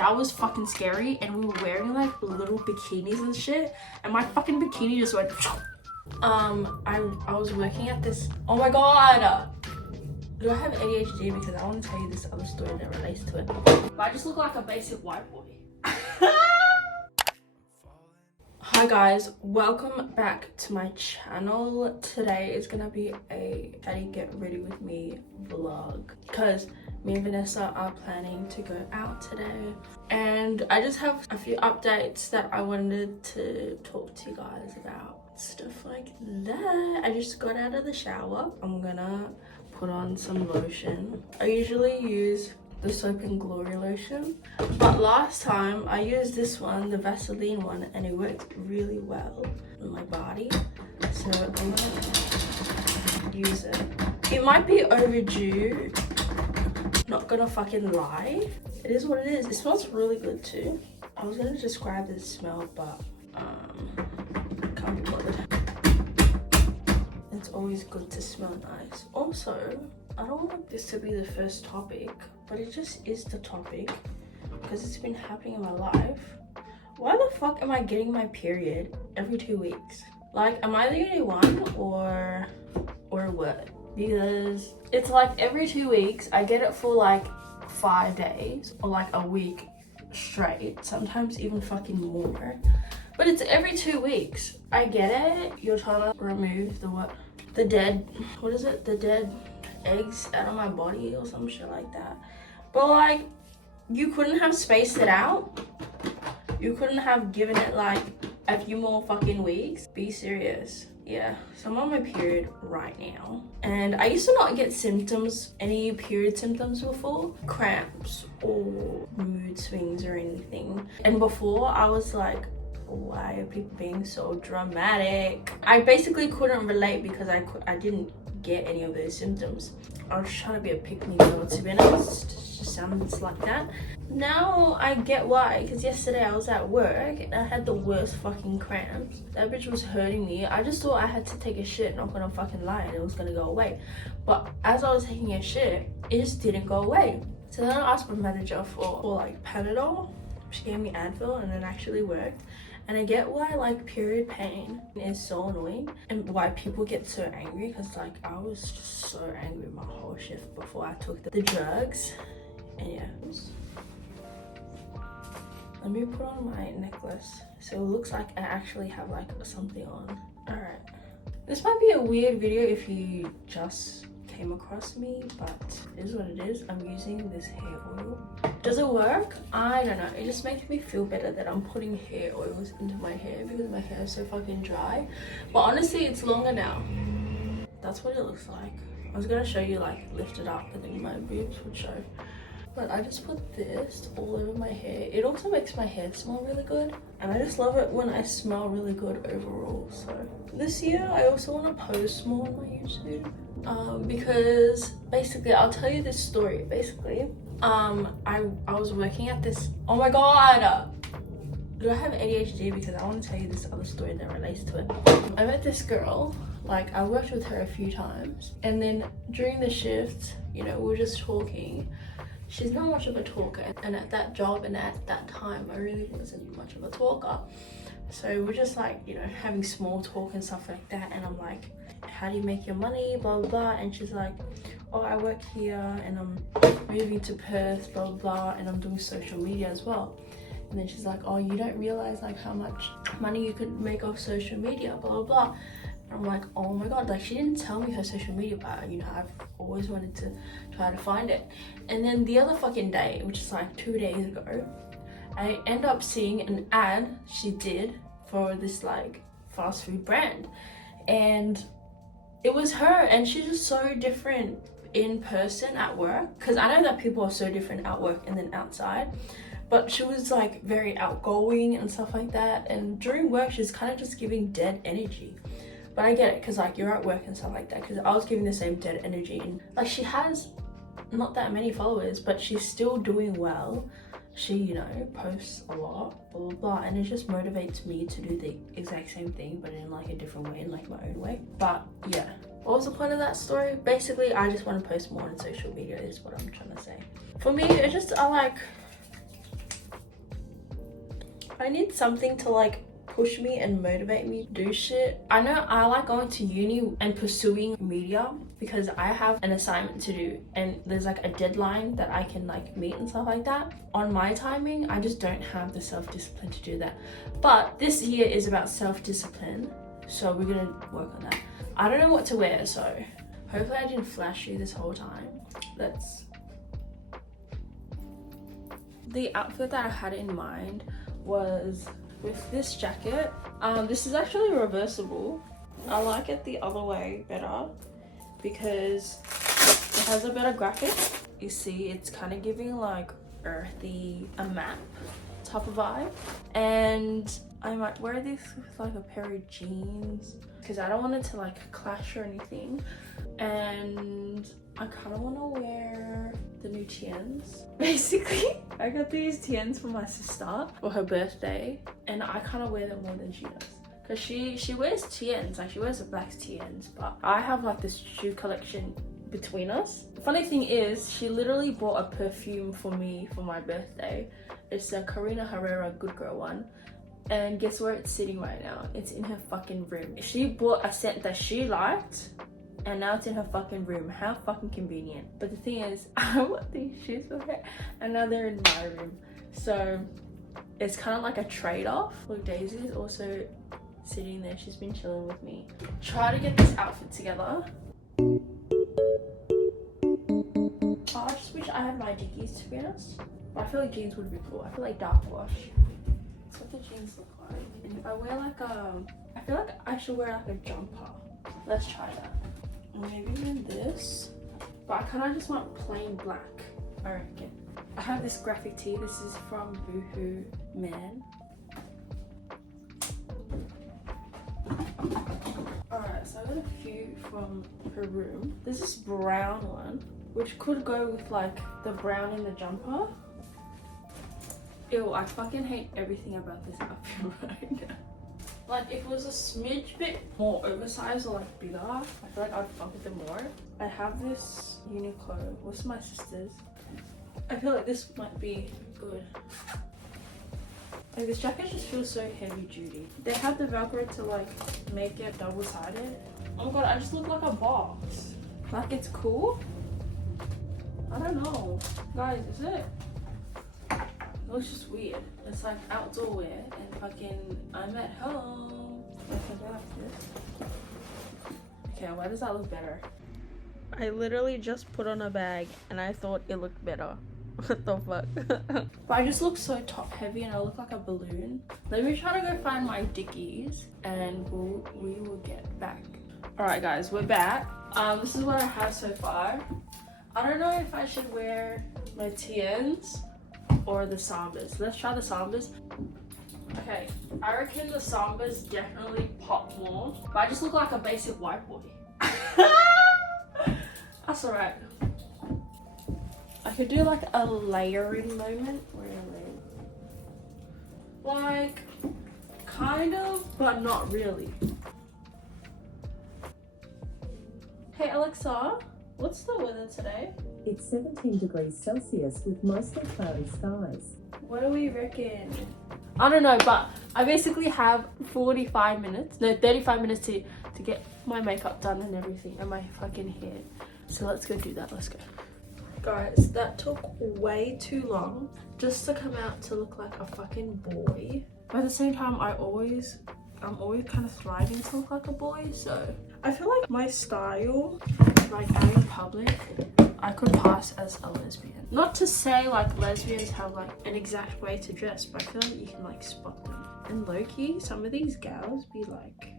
that was fucking scary. And we were wearing like little bikinis and shit, and my fucking bikini just went I was working at this, oh my god, do I have ADHD? Because I want to tell you this other story that relates to it, but I just look like a basic white boy. Hi guys, welcome back to my channel. Today is gonna be a Daddy Get Ready With Me vlog because me and Vanessa are planning to go out today, and I just have a few updates that I wanted to talk to you guys about. Stuff like that. I just got out of the shower. I'm gonna put on some lotion. I usually use the Soap and Glory lotion, but last time I used this one, the Vaseline one, and it worked really well on my body, so I'm gonna use it. It might be overdue, not gonna fucking lie. It is what it is. It smells really good too. I was gonna describe the smell, but can't be bothered. It's always good to smell nice. Also, I don't want this to be the first topic, but it just is the topic because it's been happening in my life. Why the fuck am I getting my period every 2 weeks? Like, am I the only one or what? Because it's like every 2 weeks I get it for like 5 days or like a week straight, sometimes even fucking more. But it's every 2 weeks. I get it. You're trying to remove the dead eggs out of my body or some shit like that. But like, you couldn't have spaced it out. You couldn't have given it like a few more fucking weeks. Be serious. Yeah, so I'm on my period right now, and I used to not get any period symptoms before, cramps or mood swings or anything. And before I was like, why are people being so dramatic? I basically couldn't relate because I didn't get any of those symptoms. I was trying to be a pick-me-girl, to be honest. It just sounds like that. Now I get why, because yesterday I was at work and I had the worst fucking cramps. That bitch was hurting me. I just thought I had to take a shit, not gonna fucking lie, and it was gonna go away. But as I was taking a shit, it just didn't go away. So then I asked my manager for like Panadol. She gave me Advil, and it actually worked. And I get why like period pain is so annoying and why people get so angry, because like I was just so angry my whole shift before I took the drugs. And yeah, let me put on my necklace so it looks like I actually have like something on. All right, this might be a weird video if you just came across me, but it is what it is. I'm using this hair oil. Does it work? I don't know. It just makes me feel better that I'm putting hair oils into my hair because my hair is so fucking dry. But honestly, it's longer now. That's what it looks like. I was gonna show you like lift it up and then my boobs would show. But I just put this all over my hair. It also makes my hair smell really good. And I just love it when I smell really good overall. So this year I also want to post more on my YouTube. Because basically, I'll tell you this story. Basically, I was working at this, oh my god, do I have ADHD? Because I want to tell you this other story that relates to it. I met this girl, like I worked with her a few times, and then during the shift, you know, we were just talking. She's not much of a talker, and at that job and at that time I really wasn't much of a talker. So we're just like, you know, having small talk and stuff like that, and I'm like, how do you make your money, blah blah blah. And she's like, oh, I work here and I'm moving to Perth, blah blah blah, and I'm doing social media as well. And then she's like, oh, you don't realize like how much money you could make off social media, blah blah blah. And I'm like, oh my god, like she didn't tell me her social media bio, you know, I've always wanted to try to find it. And then the other fucking day, which is like 2 days ago, I end up seeing an ad she did for this like fast food brand, and it was her, and she's just so different in person at work, because I know that people are so different at work and then outside, but she was like very outgoing and stuff like that, and during work she's kind of just giving dead energy. But I get it, because like you're at work and stuff like that, because I was giving the same dead energy. And like she has not that many followers, but she's still doing well. She, you know, posts a lot, blah blah blah, and it just motivates me to do the exact same thing but in like a different way, in like my own way. But yeah, what was the point of that story? Basically, I just want to post more on social media is what I'm trying to say. For me, it's just I like I need something to like push me and motivate me to do shit. I know I like going to uni and pursuing media because I have an assignment to do and there's like a deadline that I can like meet and stuff like that. On my timing, I just don't have the self-discipline to do that. But this year is about self-discipline, so we're gonna work on that. I don't know what to wear, so hopefully I didn't flash you this whole time. The outfit that I had in mind was with this jacket. This is actually reversible. I like it the other way better because it has a better graphic. You see, it's kind of giving like earthy, a map type of vibe. And I might wear this with like a pair of jeans because I don't want it to like clash or anything. And I kind of want to wear the new tiens. Basically, I got these tiens for my sister for her birthday, and I kind of wear them more than she does. Because she wears tiens, like she wears the black tiens, but I have like this shoe collection between us. The funny thing is, she literally bought a perfume for me for my birthday. It's a Carina Herrera Good Girl one. And guess where it's sitting right now? It's in her fucking room. She bought a scent that she liked, and now it's in her fucking room. How fucking convenient. But the thing is, I want these shoes for her and now they're in my room. So it's kind of like a trade-off. Look, Daisy is also sitting there. She's been chilling with me. Try to get this outfit together. Oh, I just wish I had my dickies, to be honest. But I feel like jeans would be cool. I feel like dark wash. That's what the jeans look like. And if I wear like I feel like I should wear like a jumper. Let's try that. Maybe even this, but I kind of just want plain black, I reckon. I have this graphic tee. This is from Boohoo Man. Alright, so I got a few from her room. There's this brown one, which could go with like the brown in the jumper. Ew, I fucking hate everything about this outfit right now. Like, if it was a smidge bit more oversized or like bigger, I feel like I'd fuck with it more. I have this Uniqlo, what's my sister's? I feel like this might be good. Like, this jacket just feels so heavy duty. They have the Velcro to like make it double-sided. Oh my god, I just look like a box. Like, it's cool? I don't know. Guys, is it? It looks just weird. It's like outdoor wear and fucking I'm at home. I can go like this. Okay, why does that look better? I literally just put on a bag and I thought it looked better. What the fuck? But I just look so top heavy and I look like a balloon. Let me try to go find my dickies and we will get back. Alright guys, we're back. This is what I have so far. I don't know if I should wear my tiens or the sambas. Let's try the sambas. Okay, I reckon the sambas definitely pop more, but I just look like a basic white boy. That's alright. I could do like a layering moment. Like, kind of, but not really. Hey Alexa, what's the weather today? It's 17 degrees Celsius with mostly cloudy skies. What do we reckon? I don't know, but I basically have 35 minutes to get my makeup done and everything and my fucking hair. So let's go do that. Let's go. Guys, that took way too long just to come out to look like a fucking boy. But at the same time, I'm always kind of thriving to look like a boy, so I feel like my style, like out in public, I could pass as a lesbian. Not to say like lesbians have like an exact way to dress, but I feel like you can like spot them. And low-key, some of these gals be like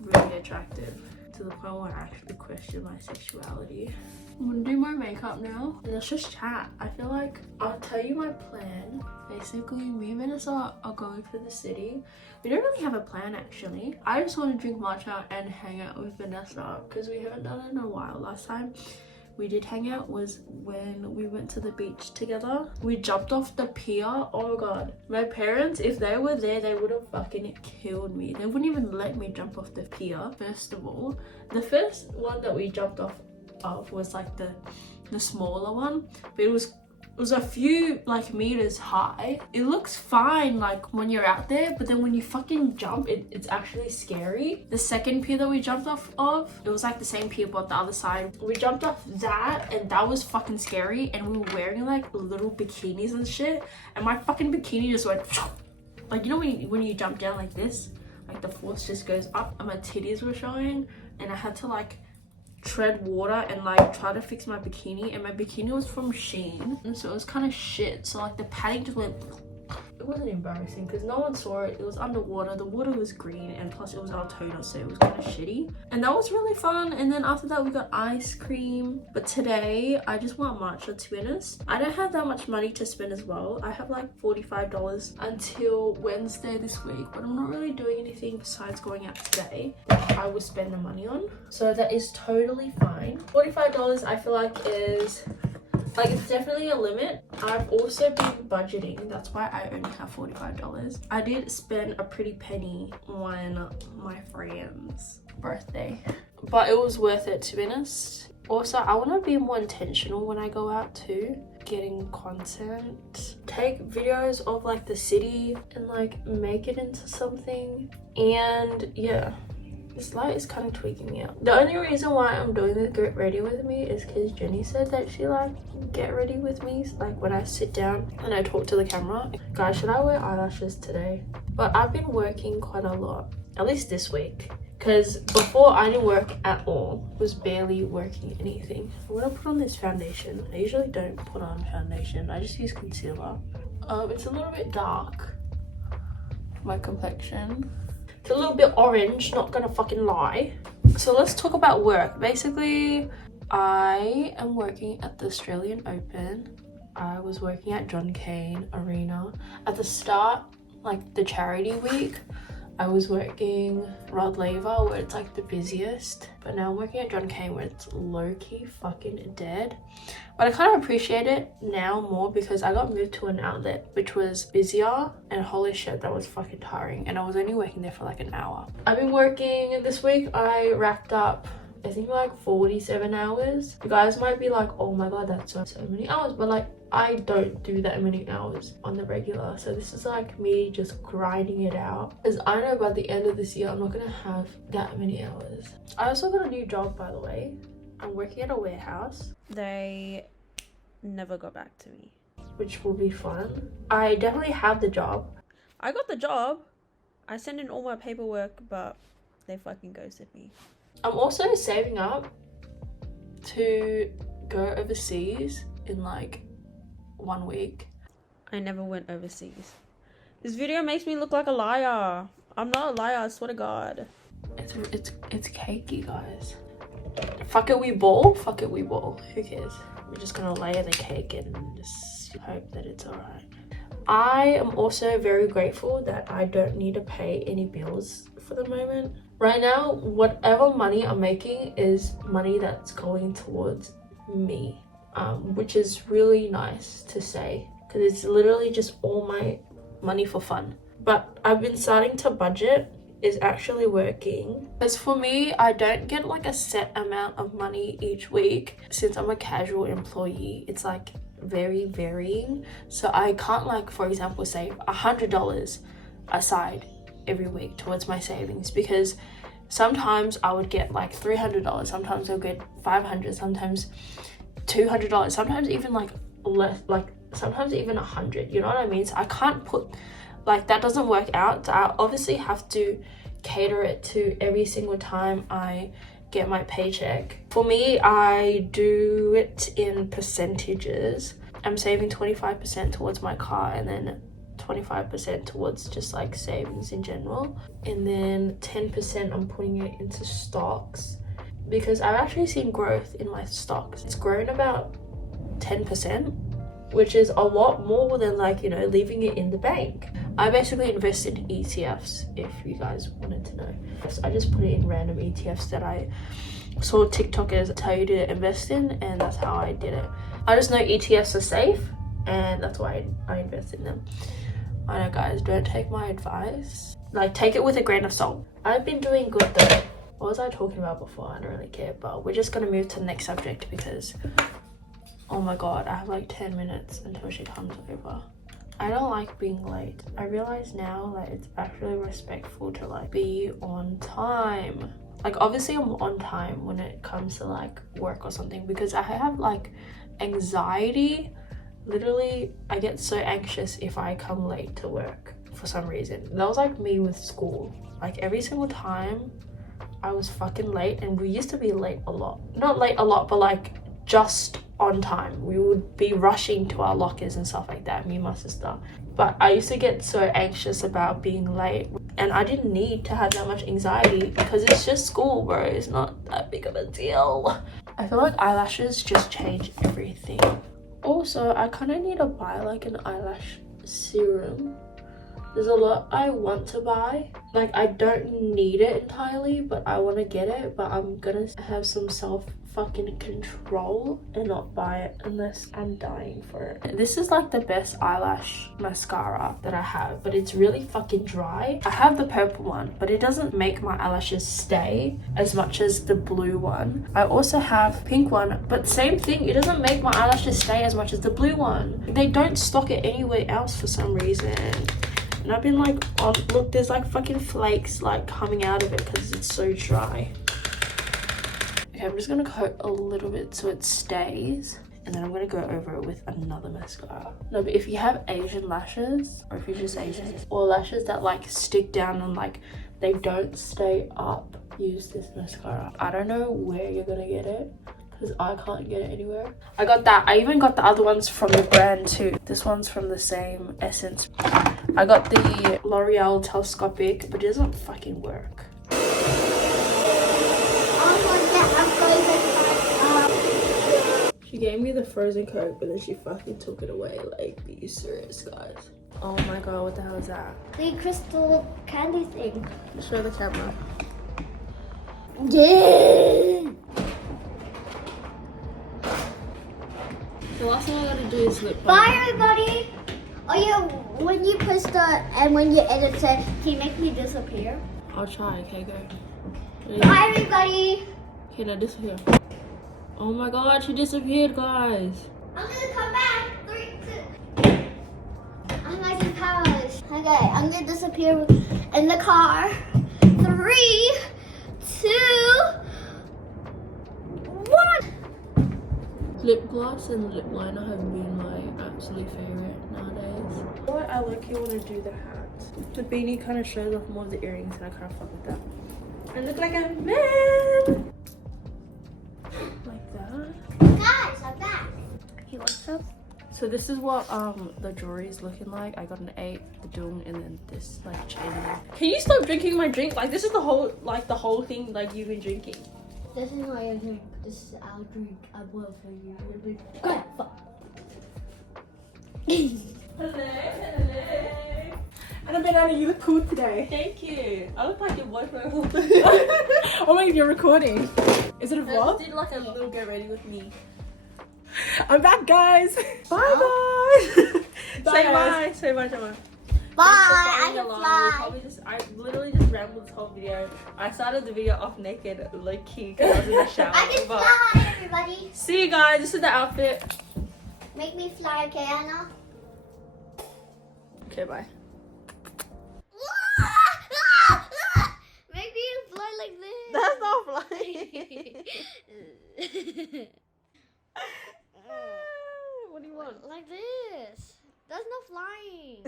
really attractive to the point where I actually question my sexuality. I'm gonna do my makeup now and let's just chat. I feel like I'll tell you my plan. Basically, me and Vanessa are going for the city. We don't really have a plan actually. I just want to drink matcha and hang out with Vanessa because we haven't done it in a while. Last time we did hang out was when we went to the beach together. We jumped off the pier. Oh my god, my parents, if they were there, they would have fucking killed me. They wouldn't even let me jump off the pier. First of all, the first one that we jumped off of was like the smaller one, but it was It was a few like meters high. It looks fine like when you're out there, but then when you fucking jump, it's actually scary. The second pier that we jumped off of, it was like the same pier but the other side. We jumped off that and that was fucking scary, and we were wearing like little bikinis and shit, and my fucking bikini just went like, you know when you jump down like this, like the force just goes up, and my titties were showing, and I had to like tread water and like try to fix my bikini, and my bikini was from Shein, and so it was kind of shit. So like the padding just went. It wasn't embarrassing because no one saw it. It was underwater, the water was green, and plus it was our toner, so it was kind of shitty, and that was really fun. And then after that we got ice cream, but today I just want matcha, to be honest. I don't have that much money to spend as well. I have like $45 until Wednesday this week, but I'm not really doing anything besides going out today I will spend the money on, so that is totally fine. $45 I feel like is like, it's definitely a limit. I've also been budgeting, that's why I only have $45. I did spend a pretty penny on my friend's birthday, but it was worth it, to be honest. Also, I want to be more intentional when I go out too, getting content, take videos of like the city and like make it into something. And yeah, this light is kind of tweaking me out. The only reason why I'm doing this get ready with me is because Jenny said that she like get ready with me, like when I sit down and I talk to the camera. Guys, should I wear eyelashes today? But I've been working quite a lot, at least this week, because before I didn't work at all. Was barely working anything. I'm gonna put on this foundation. I usually don't put on foundation, I just use concealer. It's a little bit dark for my complexion. It's a little bit orange, not gonna fucking lie. So let's talk about work. Basically, I am working at the Australian Open. I was working at John Cain Arena. At the start, like the charity week, I was working Rod Laver, where it's like the busiest. But now I'm working at John Cain, where it's low-key fucking dead. But I kind of appreciate it now more because I got moved to an outlet which was busier, and holy shit, that was fucking tiring, and I was only working there for like an hour. I've been working this week. I racked up I think like 47 hours. You guys might be like, oh my god, that's so many hours, but like I don't do that many hours on the regular, so this is like me just grinding it out, because I know by the end of this year I'm not gonna have that many hours. I also got a new job, by the way. I'm working at a warehouse. They never got back to me, which will be fun. I definitely have the job. I got the job. I sent in all my paperwork, but they fucking ghosted me. I'm also saving up to go overseas in like 1 week. I never went overseas. This video makes me look like a liar. I'm not a liar, I swear to God. It's cakey, guys. Fuck it, we ball. Fuck it, we ball. Who cares? We're just gonna layer the cake and just hope that it's alright. I am also very grateful that I don't need to pay any bills for the moment. Right now, whatever money I'm making is money that's going towards me, which is really nice to say, because it's literally just all my money for fun. But I've been starting to budget. Is actually working, because for me, I don't get like a set amount of money each week. Since I'm a casual employee, it's like very varying, so I can't like, for example, save $100 aside every week towards my savings, because sometimes I would get like $300, sometimes I'll get $500, sometimes $200, sometimes even like less, like sometimes even $100, you know what I mean? So I can't put, like, that doesn't work out. So I obviously have to cater it to every single time I get my paycheck. For me, I do it in percentages. I'm saving 25% towards my car, and then 25% towards just like savings in general, and then 10% I'm putting it into stocks, because I've actually seen growth in my stocks. It's grown about 10%, which is a lot more than like, you know, leaving it in the bank. I basically invest in ETFs, if you guys wanted to know. I just put it in random ETFs that I saw TikTokers tell you to invest in, and that's how I did it. I just know ETFs are safe, and that's why I invest in them. I know, guys, don't take my advice. Like, take it with a grain of salt. I've been doing good though. What was I talking about before? I don't really care, but we're just gonna move to the next subject because Oh my god, I have like 10 minutes until she comes over. I don't like being late. I realize now that it's actually respectful to like be on time. Like obviously I'm on time when it comes to like work or something, because I have like anxiety. Literally, I get so anxious if I come late to work for some reason. That was like me with school. Like every single time I was fucking late, and we used to be late a lot. Not late a lot, but like just on time. We would be rushing to our lockers and stuff like that, me and my sister. But I used to get so anxious about being late, and I didn't need to have that much anxiety because it's just school, bro. It's not that big of a deal. I feel like eyelashes just change everything. Also, I kind of need to buy like an eyelash serum. There's a lot I want to buy. Like I don't need it entirely, but I want to get it. But I'm gonna have some self fucking control and not buy it unless I'm dying for it. This is like the best eyelash mascara that I have, but it's really fucking dry. I have the purple one, but it doesn't make my eyelashes stay as much as the blue one. I also have pink one, but same thing, it doesn't make my eyelashes stay as much as the blue one. They don't stock it anywhere else for some reason. And I've been like, oh look, there's like fucking flakes like coming out of it because it's so dry. Okay, I'm just gonna coat a little bit so it stays, and then I'm gonna go over it with another mascara. No, but if you have Asian lashes, or if you're just Asian, or lashes that like stick down and like they don't stay up, use this mascara. I don't know where you're gonna get it, because I can't get it anywhere. I got that. I even got the other ones from the brand too. This one's from the same essence. I got the L'Oreal Telescopic, but it doesn't fucking work. She gave me the frozen Coke, but then she fucking took it away. Like, be serious, guys. Oh my god, what the hell is that? The crystal candy thing. Show the camera. Yeah. The last thing I gotta do is lip balm. Bye, everybody. Oh yeah, when you press the and when you edit it, can you make me disappear? I'll try. Okay, go. Bye, everybody. Okay, now disappear. Oh my god, she disappeared, guys. I'm gonna come back. 3, 2. I'm making powers. Okay, I'm gonna disappear in the car. 3, 2, 1. Lip gloss and lip liner have been my absolute favorite nowadays. What I low-key want to do the hat. The beanie kind of shows off more of the earrings, and I kind of fuck with that. I look like a man. Like that. Guys, I'm back. You like that? So this is what the jewelry is looking like. I got an 8, the doom, and then this like chain there. Can you stop drinking my drink? Like this is the whole thing like you've been drinking. This is my drink. This is our drink. I will for you. Go fuck. Hello. And Banana, you look cool today. Thank you. I look like your boyfriend. Oh my god, you're recording. Is it a I vlog? did like a little get ready with me. I'm back, guys. Bye bye. Say bye. Say bye, Gemma. Bye. I Thanks can for following along. fly. I literally just rambled this whole video. I started the video off naked, low key, because I was in the shower. I can but fly, everybody. see you guys. This is the outfit. Make me fly, okay, Anna? Okay, bye. Make me fly like this. That's not flying. What do you want? Like this. That's not flying.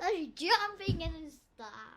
That's jumping and stuff.